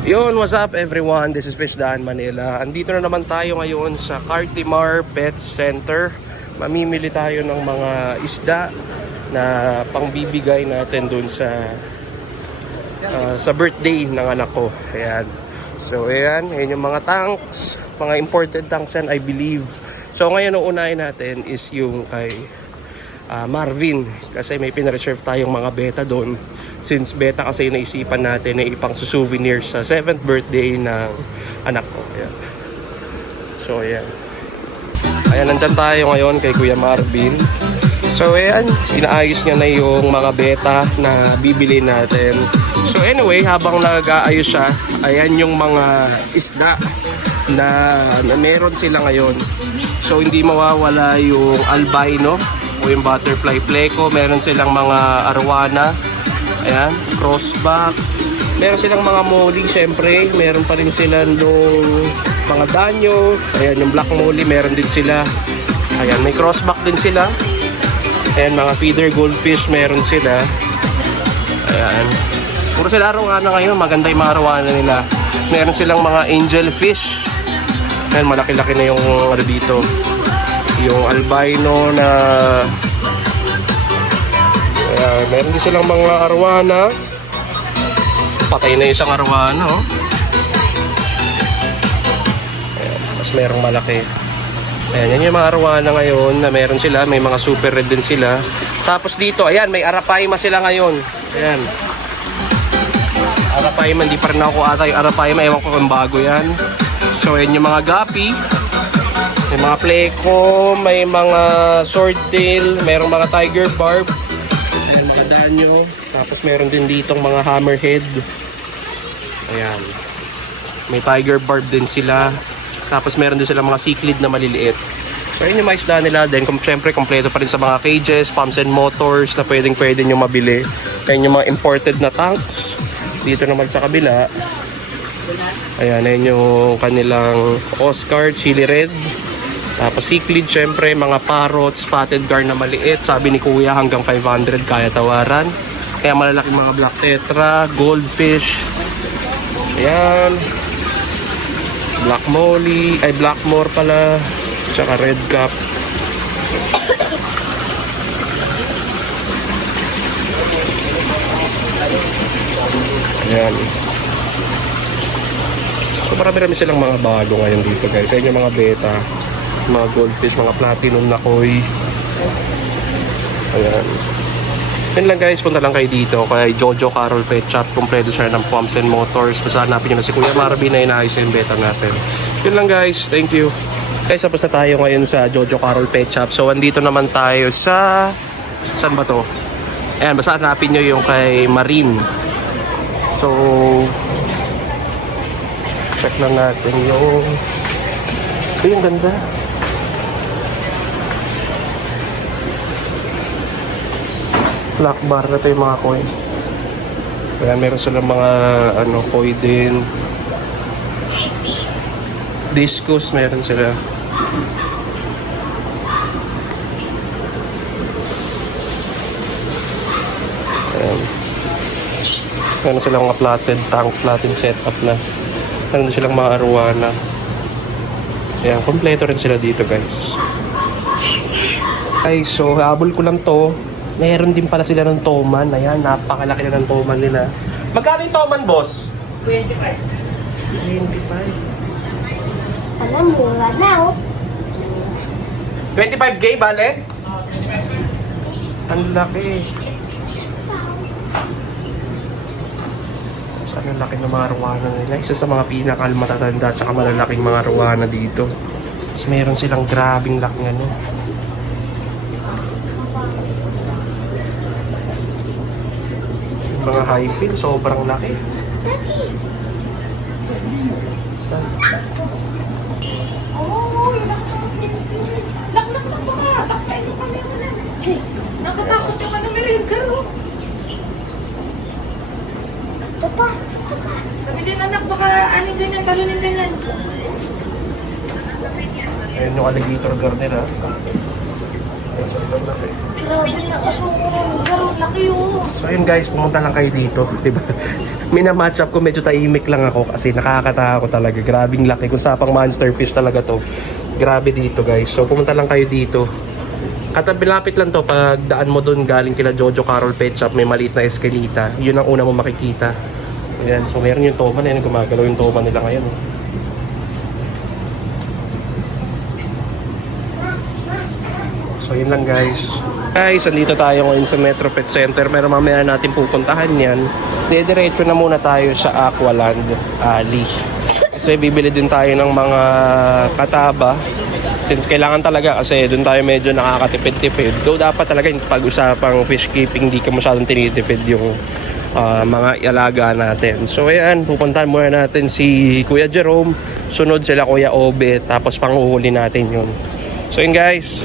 Yun, what's up everyone? This is Fishdan Manila. Andito na naman tayo ngayon sa Cartimar Pet Center. Mamimili tayo ng mga isda na pangbibigay natin dun sa birthday ng anak ko. Ayan. So ayan yung mga tanks, mga imported tanks yan I believe. So ngayon uunahin natin is yung kay Marvin, kasi may pinareserve tayong mga beta doon. Since beta kasi naisipan natin na ipang souvenir sa 7th birthday ng anak ko. Ayan. So ayan. Ayan, nandyan tayo ngayon kay Kuya Marvin. So ayan, inaayos niya na yung mga beta na bibili natin. So anyway, habang nag-aayos siya, ayan yung mga isda na meron sila ngayon. So hindi mawawala yung albino o yung butterfly pleco. Meron silang mga arwana. Ayan, crossback. Meron silang mga molly, syempre. Meron pa rin sila nung mga danyo. Ayan, yung black molly, meron din sila. Ayan, may crossback din sila. Ayan, mga feeder goldfish, meron sila. Ayan. Puro sila arawana ngayon. Maganda yung mga arawana nila. Meron silang mga angelfish. Ayan, malaki-laki na yung ano dito. Yung albino na... meron din silang mga arwana. Patay na isang arwana, oh. Ayan, mas merong malaki. Ayan, yan yung mga arwana ngayon na meron sila. May mga super red din sila. Tapos dito, ayan, may arapaima sila ngayon. Ayan. Arapaima, hindi pa rin ako ata yung arapaima. Ewan ko kung bago yan. So, ayan yung mga gapi. May mga pleco, may mga swordtail, mayroong mga tiger barb. Danyo. Tapos meron din ditong mga hammerhead. Ayan. May tiger barb din sila. Tapos meron din sila mga cichlid na maliliit. So yun yung mga isda nila. Then syempre kompleto pa rin sa mga cages, pumps and motors na pwede nyo mabili. Ayan yung mga imported na tanks. Dito naman sa kabila. Ayan, ayan yung kanilang Oscar Chili Red. Tapos cichlid, syempre, mga parrot, spotted gar na maliit. Sabi ni Kuya hanggang 500 kaya tawaran. Kaya malalaking mga black tetra, goldfish. Ayan. Black molly, ay blackmore pala. Tsaka red cap. Ayan. So marami-rami silang mga bago ngayon dito guys. Ayan yung mga beta. Mga goldfish, mga platinum na koi. Ayan. Yun lang guys, punta lang kayo dito kay Jojo Carol Pet Shop. Kompleto siya ng pumps and motors. Basta hanapin nyo na si Kuya Marvin na inaayos yung beta natin. Yun lang guys, thank you. Guys, tapos na tayo ngayon sa Jojo Carol Pet Shop. So andito naman tayo sa... Saan ba to? Ayan, basta hanapin nyo yung kay Marine. So... check na natin yung... Ay, ang ganda. Black bar na ito yung mga koi. Kaya meron silang mga koi din. Discus meron sila. Ayan. Meron silang mga platted tank, platted setup na. Meron silang mga arwana. Ayan, kompleto rin sila dito guys. Ay, so habol ko lang to. Meron din pala sila ng toman. Ayan, napakalaki na ng toman nila. Magkano yung toman, boss? 25. 25. Alam mo, na oh. 25K, bale? Ang laki. Saan ang laki ng mga arwana nila? Isa sa mga pinakamatatanda at saka malalaking mga arwana dito. Tapos meron silang grabing laki mga high fill, sobrang laki. Nakatakot yung ano, Merinda, oh. Ito pa. Sabi din anak, baka anin ganyan, talunin ganyan. Ayan yung alligator gar nila. Grabe na ako. Garo, laki oh. So ayun guys, pumunta lang kayo dito, di ba? Mina-match up ko, medyo tahimik lang ako kasi nakakatakot talaga. Grabing laki. Kung sapang monster fish talaga to. Grabe dito guys. So pumunta lang kayo dito. Katabi-lapit lang to, pag daan mo dun galing kila Jojo Carol Pet Shop, may maliit na eskalita. Yun ang una mo makikita. Ayan, so meron yung toman. Ayan, gumagalaw yung toman nila ngayon. So yun lang guys. Guys, andito tayo ngayon sa Metro Pet Center, pero mamaya natin pupuntahan yan. Diretso na muna tayo sa Aqualand Alley. Kasi bibili din tayo ng mga kataba. Since kailangan talaga kasi doon tayo medyo nakakatipid-tipid. Though dapat talaga yung pag-usapang fish keeping, hindi ka masyadong tinitipid yung mga alaga natin. So ayan, pupuntahan muna natin si Kuya Jerome. Sunod sila Kuya Obe, tapos panghuhuli natin yun. So yun guys.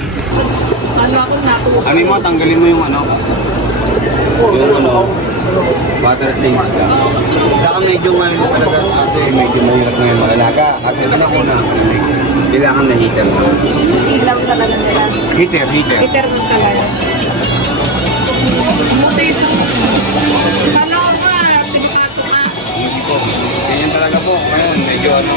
Ano akong nakuha? Ano mo, tanggalin mo yung ano? Yung ano? Water things lang. Saka medyo ngayon talaga ate, medyo mahirap ngayon mag-alaga. Kasi doon ako na, kailangan na heater lang. Ilaw talaga nila. Heater. Peter mo talaga. Mutis. Kala ko nga, tinikato ka. Hindi po. Ganyan talaga po. Ngayon, medyo ano.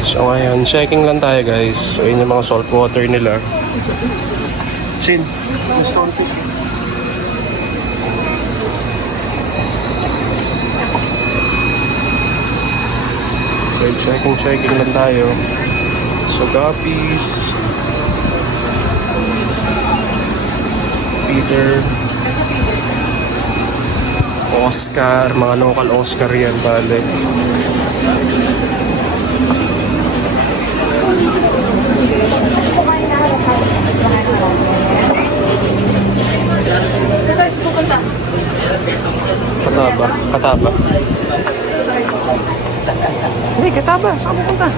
So ayan, checking lang tayo guys. So yun yung mga salt water nila. Sin, yung stonefish. So checking lang tayo. So guppies, Peter, Oscar, mga local Oscar yan bale. Kataba. Hindi, kataba. Saan mo punta?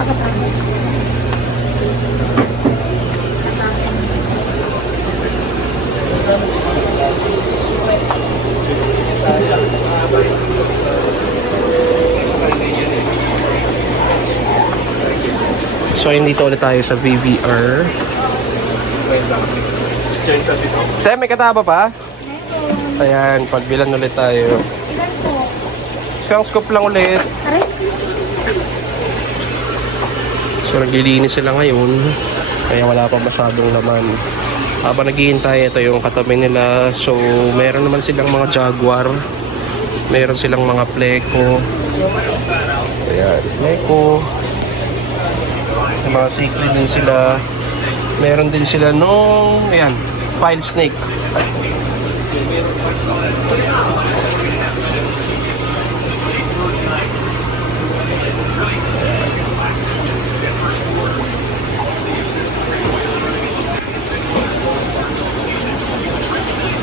So, dito ulit tayo sa VVR. Te, may kataba pa? Ayan, pagbilan ulit tayo. Isang scoop lang ulit. So naglilinis sila ngayon. Kaya wala pa masyadong laman. Habang naghihintay, ito yung katabi nila. So meron naman silang mga jaguar. Meron silang mga pleco. Ayan, pleco. Mga sikli din sila. Meron din sila nung, ayan, file snake.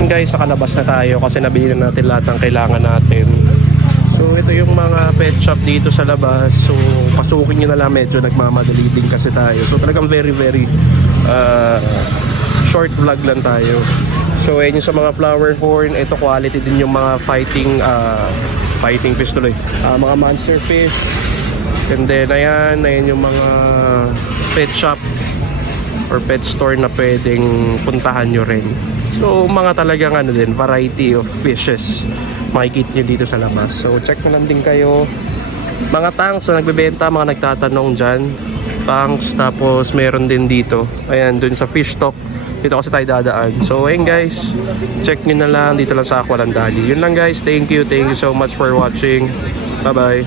Guys, nakalabas na tayo kasi nabili na natin lahat ng kailangan natin. So ito yung mga pet shop dito sa labas. So pasukin nyo na lang, medyo nagmamadali din kasi tayo. So talagang very short vlog lang tayo. So ayun yung sa mga flower horn. Ito quality din yung mga fighting fish tuloy. Mga monster fish. And then ayan yung mga pet shop or pet store na pwedeng puntahan nyo rin. So mga talagang din, variety of fishes makikita nyo dito sa labas. So check na lang din kayo. Mga tanks na nagbebenta, mga nagtatanong dyan. Tanks, tapos meron din dito. Ayan, dun sa fish talk. Dito kasi tayo dadaan. So ayun guys, check nyo na lang dito lang sa Aqualand Alley. Yun lang guys, thank you so much for watching. Bye bye.